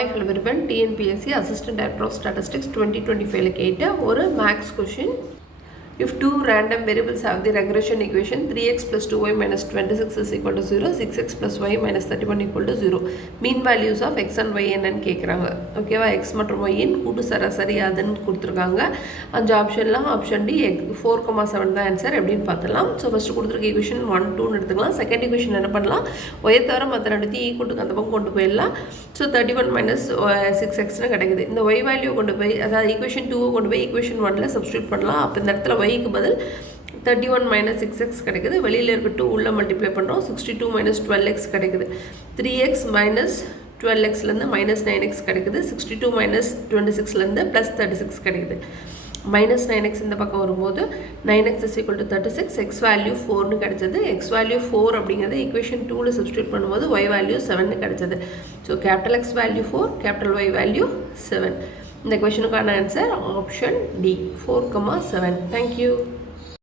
Hi, hello everyone. TNPSC Assistant Director of Statistics 2025 கேட்ட ஒரு maths question. If two random variables have the regression equation 3x plus 2y minus 26 is equal to 0, 6x plus y minus 31 equal to 0. Mean values of x and y என்னன்னு கேட்குறாங்க. ஓகேவா, x மற்றும் y இன் கூட்டு சராசரி அதுன்னு கொடுத்துருக்காங்க. அஞ்சு ஆப்ஷன்லாம் option D 4,7 தான் ஆன்சர். எப்படின்னு பார்த்துலாம். ஸோ ஃபஸ்ட்டு கொடுத்துருக்க ஈக்குவேஷன் 1, 2ன்னு எடுத்துக்கலாம். செகண்ட் ஈக்குவேஷன் என்ன பண்ணலாம், ஒயை தவிர மற்ற ரெண்டுத்தையும் ஈக்குவலுக்கு அந்த பக்கம் கொண்டு போயிடலாம். ஸோ 31 minus 6xன்னு கிடைக்குது. இந்த y வேல்யூ கொண்டு போய், அதாவது ஈக்குவேஷன் 2 கொண்டு போய் ஈக்குவேஷன் 1ல் சப்ஸ்டியூட் பண்ணலாம். அப்போ இந்த இடத்துல க்கு பதில் 31 minus 6x கிடைக்குது. வெளியில் இருக்க 2 உள்ள மல்டிப்ளை பண்ணுறோம். 62 minus 12x கிடைக்குது. 3x minus 12xலேருந்து minus 9x கிடைக்குது. 62 minus 26லேருந்து plus 36 கிடைக்குது. minus 9x இந்த பக்கம் வரும்போது 9x is equal to 36, x value 4னு கிடைச்சது. x value 4 அப்படிங்கிறது ஈக்குவேஷன் 2ல் சப்ஸ்டியூட் பண்ணும்போது y value 7னு கிடைச்சது. So capital X value 4, capital Y value 7. இந்த கொஷனுக்கான ஆன்சர் ஆப்ஷன் டி 4,7. தேங்க்யூ.